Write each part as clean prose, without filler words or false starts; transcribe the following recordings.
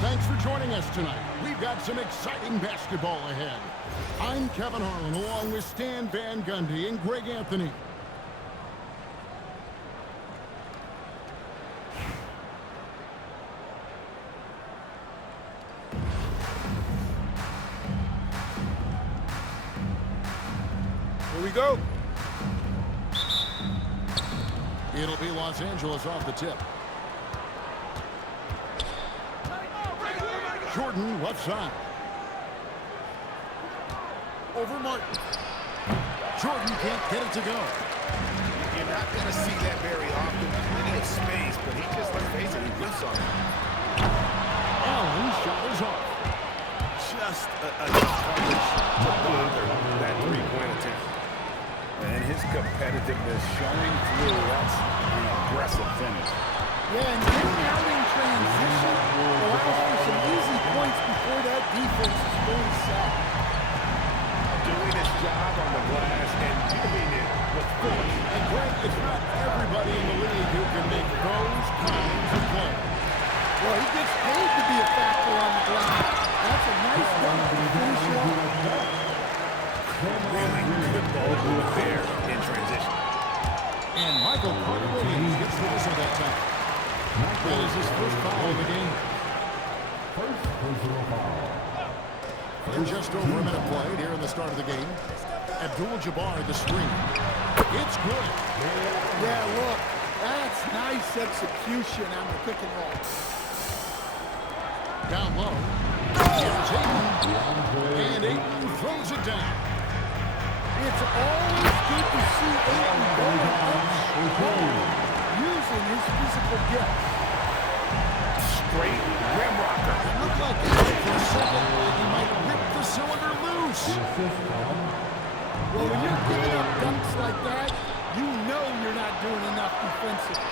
Thanks for joining us tonight. We've got some exciting basketball ahead. I'm Kevin Harlan along with Stan Van Gundy and Greg Anthony. Here we go. It'll be Los Angeles off the tip. Jordan left side. Over Martin. Jordan can't get it to go. You're not going to see that very often. Plenty of space, but he just, let's face it, he whiffs on it. Allen shot is off. Just enough coverage to bother that three-point attempt. And his competitiveness showing through. That's an aggressive finish. Yeah, and getting out in transition allows for some easy points before that defense is fully set. Doing his job on the glass and doing it with force. And Greg, it's not everybody in the league who can make those kinds of plays. Well, he gets paid to be a factor on the glass. That's a nice dunk to finish off. Really good ball move there in transition. And Michael Carter Williams gets the whistle that time. That is his first foul of the game. And just over a minute played here in the start of the game. Abdul-Jabbar the screen. It's good. Yeah, look, that's nice execution on the pick and roll. Down low. Here's Ayton. And Ayton throws it down. It's always good to see Ayton going up, using his physical gifts. Straight rim rocker. It looked like it right for a second, like he might rip the cylinder loose. Well, when you're giving up dunks like that, you know you're not doing enough defensively.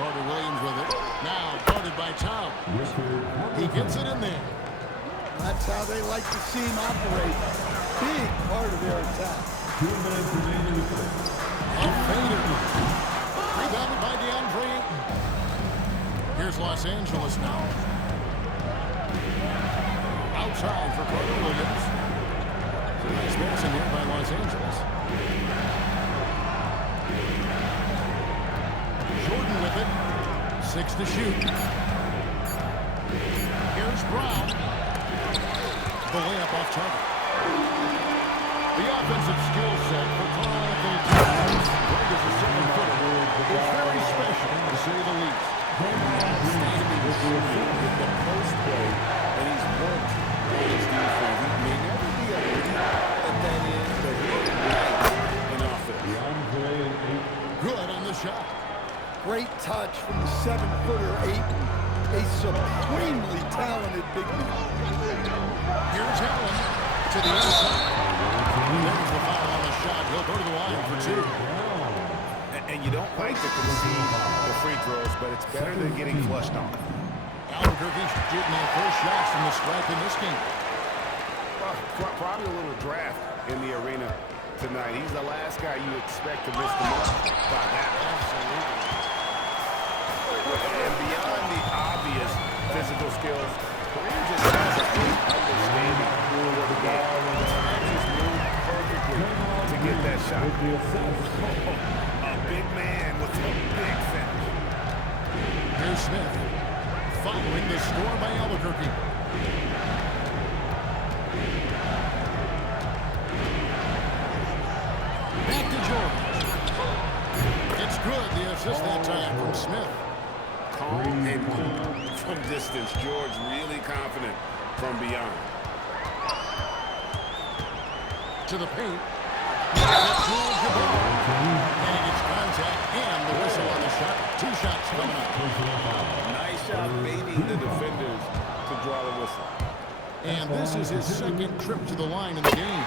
Carter Williams with it. Now guarded by Tom. He gets it in there. That's how they like to see him operate. Big part of their attack. 2 minutes remaining. A fader. Rebounded by DeAndre Ayton. Here's Los Angeles now. Outside for Carter Williams. Nice passing here by Los Angeles. Jordan with it. 6 to shoot. Here's Brown. The layup off target. The offensive skill set for Carl Anthony Towns. Greg is a second-footer. It's very special, to say the least. Outstanding with the post play, and he's worked on his defense. He may never be a lead at that end, but he's right in offense. Good on the shot. Great touch from the 7-footer Ayton. A supremely talented big man. Here's Allen to the inside. There's the foul on the shot. He'll go to the line for 2. And you don't like to concede the free throws, but it's better than getting flushed on. Albuquerque shooting their first shots from the stripe in this game. Well, probably a little draft in the arena tonight. He's the last guy you expect to miss the mark by that. Absolutely. And beyond the obvious physical skills, Kareem just has a great understanding of the game. Just moved perfectly to get that shot. A big man with a big finish. Here's Smith following the score by Albuquerque. Back to Jordan. It's good. The assist that time from Smith. Calm and cool from distance. George really confident from beyond. To the paint. Abdul-Jabbar. And he gets contact and the whistle on the shot. 2 shots coming up. Nice job baiting the defenders to draw the whistle. And this is his second trip to the line in the game.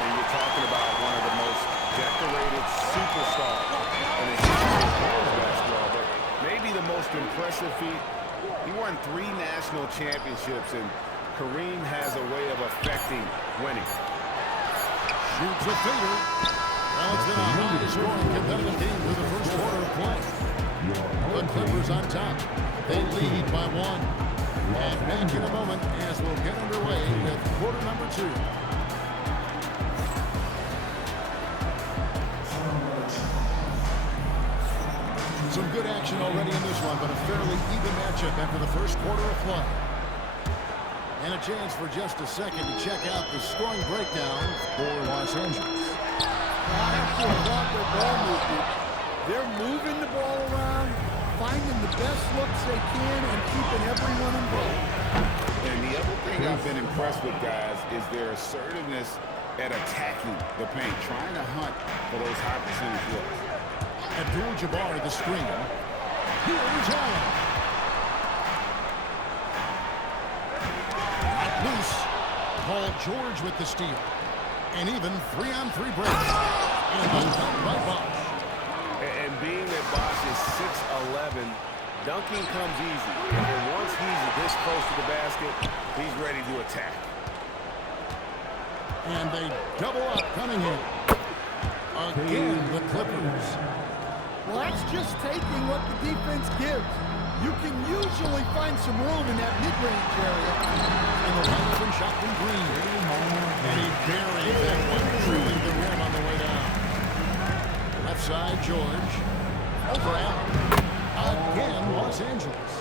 And you're talking about one of the most decorated superstars in the history of college basketball, but maybe the most impressive feat. He won 3 national championships, and Kareem has a way of affecting winning. Shoots a fader. Well, it's been a high-scoring competitive game for the first quarter of play. The Clippers on top. They lead by 1. And back in a moment as we'll get underway with quarter number 2. Some good action already in this one, but a fairly even matchup after the first quarter of play. And a chance for just a second to check out the scoring breakdown for Los Angeles. I have to applaud their ball movement. They're moving the ball around, finding the best looks they can, and keeping everyone involved. And the other thing I've been impressed with, guys, is their assertiveness at attacking the paint, trying to hunt for those high percentage looks. Abdul-Jabbar the screen. Here's Allen. Not loose. Paul George with the steal. And even 3-on-3 break. And the dunk by Bosh. And being that Bosh is 6'11", dunking comes easy. And once he's this close to the basket, he's ready to attack. And they double up coming in. Again, the Clippers. Well, that's just taking what the defense gives. You can usually find some room in that mid-range area. And the wide open shot from Green. And he buried that one, drilling the rim on the way down. Left side, George. Over Allen. Again, Los Angeles.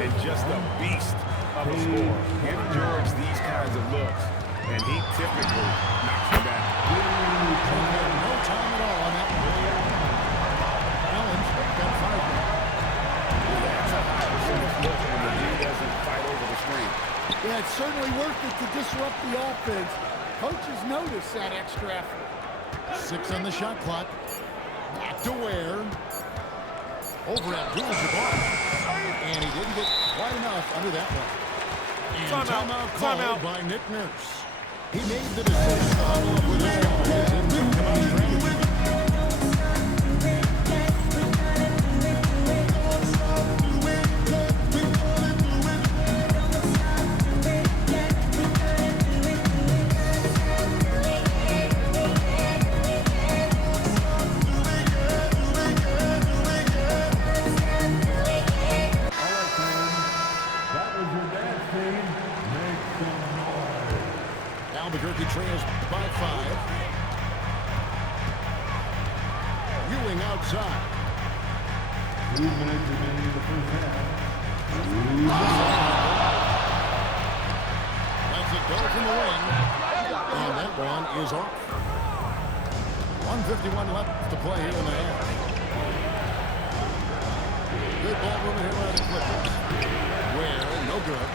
And just a beast of a scorer. Give George these kinds of looks, and he typically knocks them down. No time at all on that one. Allen's got 5 now. That's a high percentage look when the dude doesn't fight over the screen. Yeah, it's certainly worth it to disrupt the offense. Coaches notice that extra effort. 6 on the shot clock. Back to Ware. Over at Abdul-Jabbar. And he didn't get quite enough under that one. And timeout called by Nick Nurse. He made the decision to huddle up with his guys and think about strategy. Albuquerque trails by 5. Ewing outside. 2 minutes remaining in the first half. Lets it go from the wing. And that one is off. 1:51 left to play here in the half. Good ball movement here by the Clippers. Ware, no good.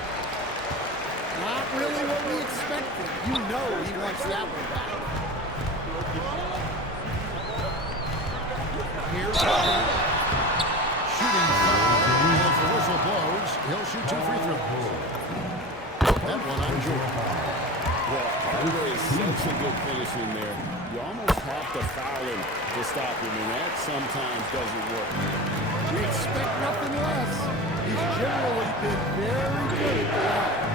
Not really what we expected. You know he wants that one back. Here's Allen. Shooting foul. As the whistle blows, he'll shoot 2 free throws. That one on George. Well, Andre is such a good finisher in there. You almost have to foul him to stop him, and that sometimes doesn't work. We expect nothing less. He's generally been very good at the line.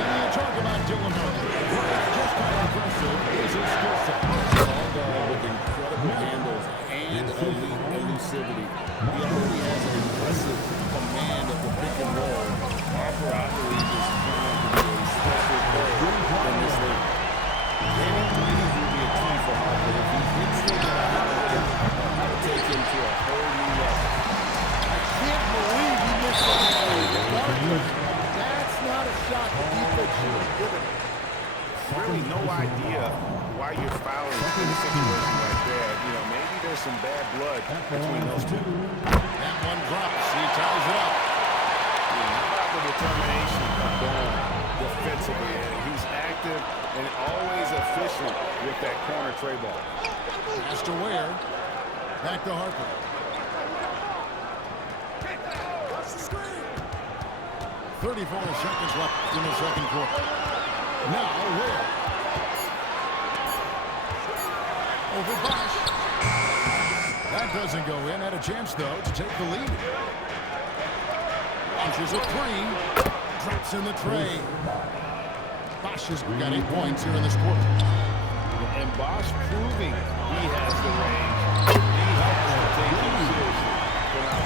And you talk about Dylan Harper. It's just how impressive is his skill set. Tall guy with incredible handles and elite elusivity. He already has an impressive command of the pick and roll. Harper, I believe, is trying to be a special player in this league. Getting threes will be a key for Harper. If he hits them at a high rate, it'll take him to a whole new level. I can't believe he missed that regardless. That's not a shot the defense should have given. Really no idea why you're fouling in a situation like that. You know, maybe there's some bad blood between those two. That one drops. He ties it up. How about the determination of going defensively? He's active and always efficient with that corner tray ball. Pass to Ware. Back to Harper. 34 seconds left in the second quarter. Now Ware. Over Bosh. That doesn't go in. Had a chance, though, to take the lead. Launches a 3. Drops in the tray. Bosh has got 8 points here in this quarter. And Bosh proving he has the range. He has to take it seriously.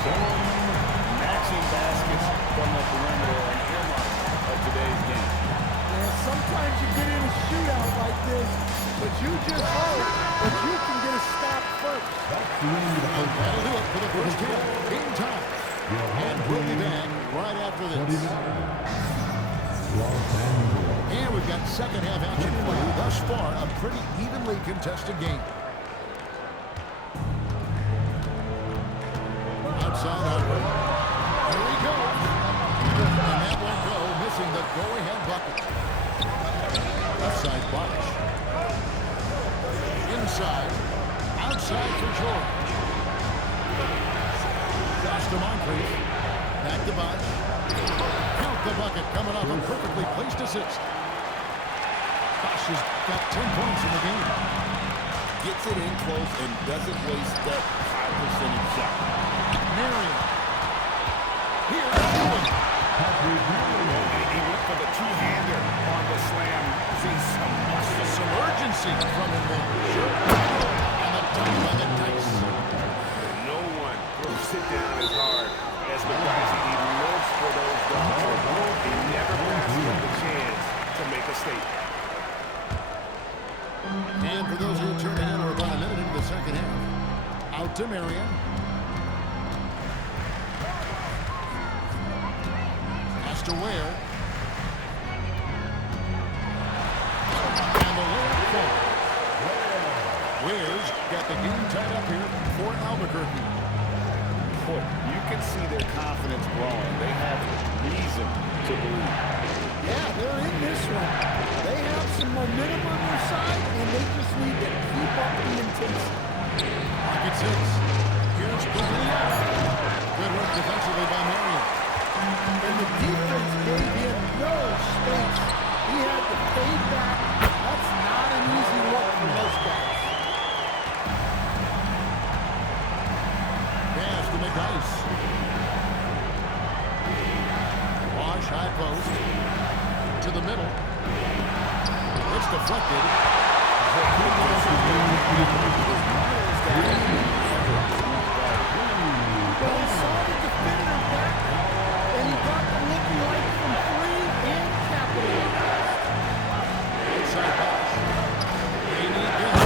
Matching baskets from the perimeter and earmark of today's game. And sometimes you get in a shootout like this, but you just hope that you can get a stop first. That's the end of the first half. That'll do it for the first half. Game time. And we'll be back right after this. 29. Los Angeles. And we've got second half action for you. Thus far, a pretty evenly contested game. Outside Harper. Here he goes. And that won't go, missing the go-ahead bucket. Left side Bosch. Inside. Outside for George. Pass to Moncrief. Back to Bosch. Count the bucket coming off a perfectly placed assist. Bosch has got 10 points in the game. Gets it in close and doesn't waste that high percentage shot. Marion. Here, shooting. He went for the two-hander on the slam. See Some urgency from him there. Sure. And the dunk by the Dice. no one will sit down as hard as McDicey. He lives for those dunks. He never passes up the chance to make a statement. And for those who are turning in, we're about a minute into the second half. Out to Marion. Pass to Ware. And the layup falls. Ware's got the game tied up here for Albuquerque. Boy, you can see their confidence growing. They have reason to believe. Yeah, they're in this one. They have some momentum on their side, and they just need to keep up the intensity. Pocket six. Here's Guglielmo. Good work defensively by Marion. And the defense gave him no space. He had to fade back. That's not an easy look for most guys. Pass to McDice. Wash high post. To the middle. It's deflected. But he saw the defender back, and he got the looking like from three and capitalized. Outside Bosch. They need this.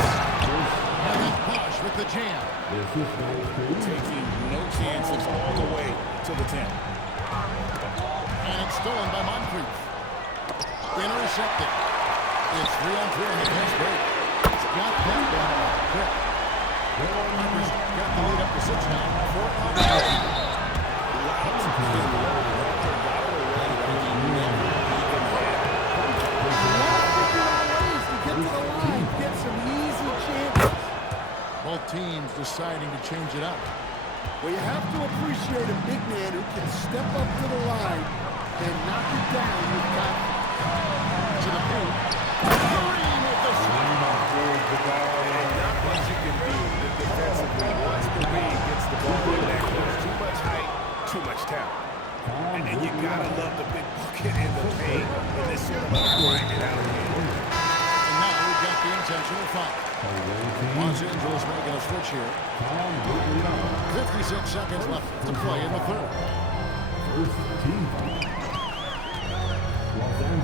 And then Bosch with the jam. The assistant is Taking no chances all the way to the 10. And it's stolen by Moncrief. Intercepted. It's 3-on-3 on the fast break. It's got that one quick. Harper's got the lead up to 6 now. 4 Albuquerque. Both teams deciding to change it up. Well, you have to appreciate a big man who can step up to the line and knock it down with confidence. To the paint. Kareem with the shot. And not much you can do defensively once Kareem gets the ball in that close. Too much height, too much talent. And you gotta love the big bucket in the paint in this sort of grind it out game. And now we've got the intentional foul. Los Angeles making a switch here. 56 seconds left to play in the third.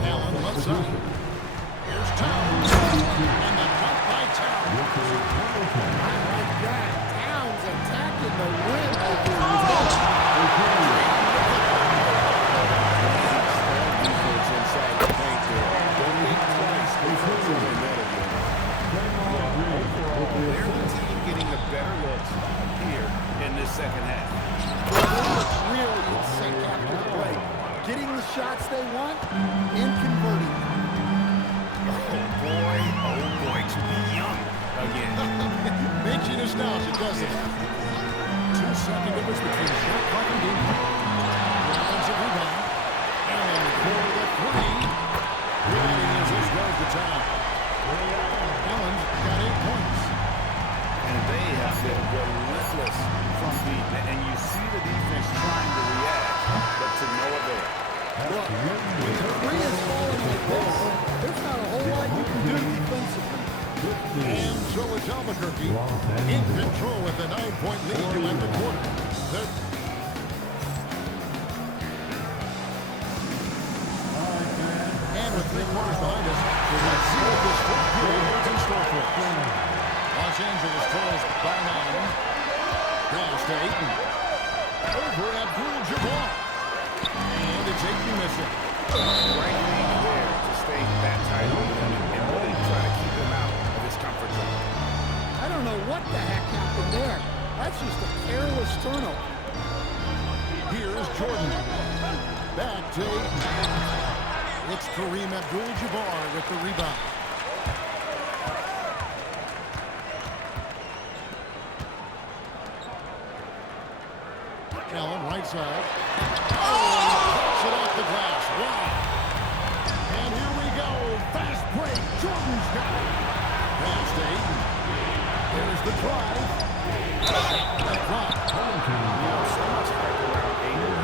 Allen left side. Here's Towns. And the dunk by Towns. I like that. Towns attacking the rim over Defense inside the paint there. Don't think twice before doing that again. They're the team getting the better looks here in this second half. really in sync after the break. Getting the shots they want and converting them. Oh boy, to be young again. Makes you nostalgic, doesn't it? 2-second difference between shot clock and game clock. Offensive rebound. Allen for the three. Really as this goes to town. Allen's got 8 points. And they have been relentless from deep. And you see the defense trying to react, but to no avail. Look, when the three is falling like this, there's not a whole lot you can do defensively. And so it's Albuquerque in control with a 9-point lead to end the quarter. Los Angeles trails by 9. Pass to Ayton. Over Abdul-Jabbar. And it's Ayton missing. Right lead there to stay that tight on him and really try to keep him out of his comfort zone. I don't know what the heck happened there. That's just a careless turnover. Here's Jordan. Back to Ayton. It's Kareem Abdul-Jabbar with the rebound. Allen, right side. Oh, knocks it off the glass. Wow. And here we go. Fast break. Jordan's got it. Pass to Ayton. There's the drive. That clock. You know, so much hype around Ayton.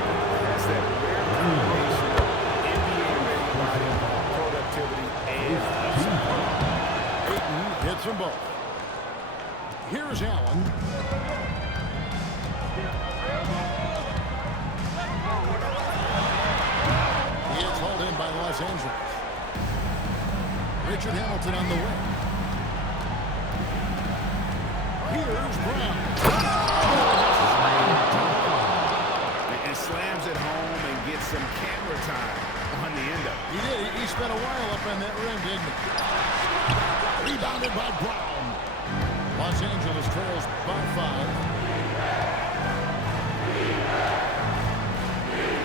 Has that rare combination of NBA-ready body, productivity, and upside. Ayton hits them both. Here's Allen. He is hauled in by Los Angeles. Richard Hamilton on the way. Here's Brown. And slams it home and gets some camera time on the end of it. He did. He spent a while up on that rim, didn't he? Rebounded by Brown. Los Angeles trails by 5.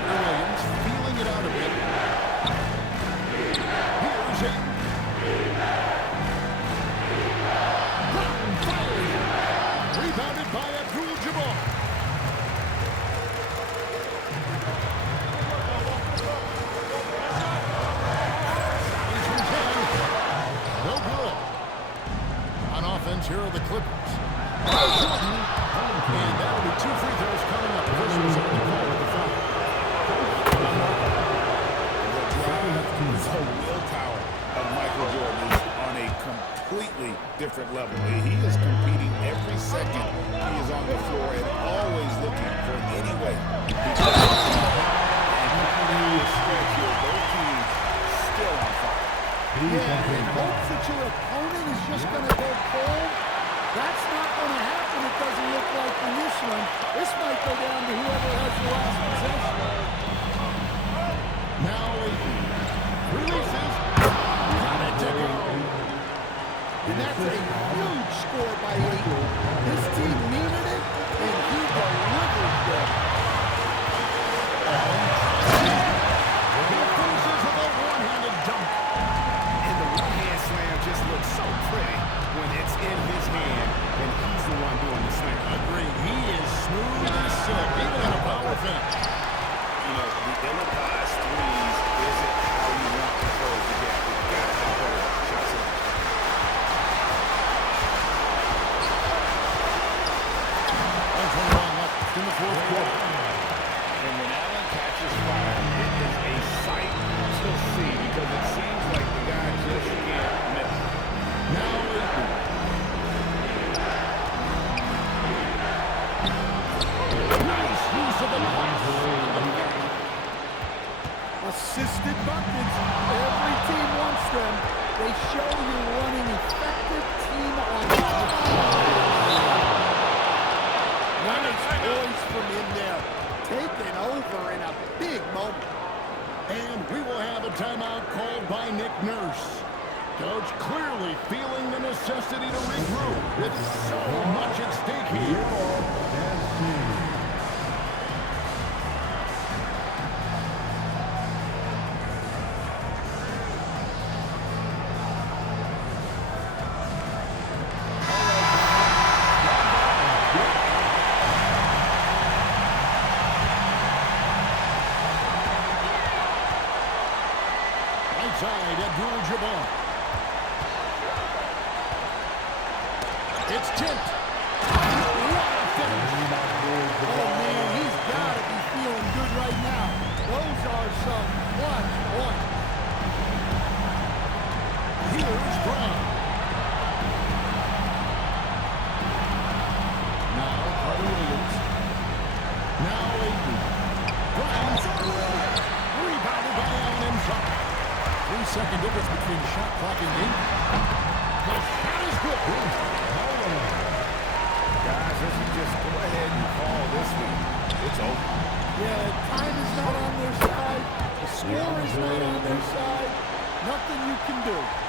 Williams feeling it out a bit. Here's Ayton. Brown fires. Rebounded by Abdul-Jabbar. He's from 10. No good. On offense, here are the Clippers. And that'll be 2 free throws coming up. Officials on the call with the foul. The willpower of Michael Jordan is on a completely different level. He is competing every second he is on the floor and always looking for any way. And stretch here, both teams still on fire. Yeah, and hopes that your opponent is just going to go cold. That's not going to happen, it doesn't look like in this one. This might go down to whoever has the last possession. Now Ayton releases. Got it to go. And that's a huge score by Ayton. This team needed it, and he delivered there. He finishes with a one-handed dunk. And the one-hand slam just looks so pretty when it's in his hand and he's the one doing the slam. Agreed. He is smooth as silk, even in a power finish. You know, the ill-advised threes isn't how you want to close the gap. You've got to have better shot selection. 1:21 left in the fourth quarter. And when Allen catches fire, it is a sight to see because it seems like the guy just can't miss. Now Ayton. Nice use of the pass. Assisted buckets. Every team wants them. They show you're running effective team on the Nice poise from in there. Taking over in a big moment. And we will have a timeout called by Nick Nurse. Coach clearly feeling the necessity to regroup with so much at stake here. Side, Abdul-Jabbar. It's tipped. What a finish. Oh, man, he's got to be feeling good right now. Those are some clutch points. Here's Brown. Now Carter Williams. Now Ayton. Brown. Rebounded by Allen inside. 3-second difference between shot clock and game. The shot is good. Yeah, time is not on their side. The score is not on their side. Nothing you can do.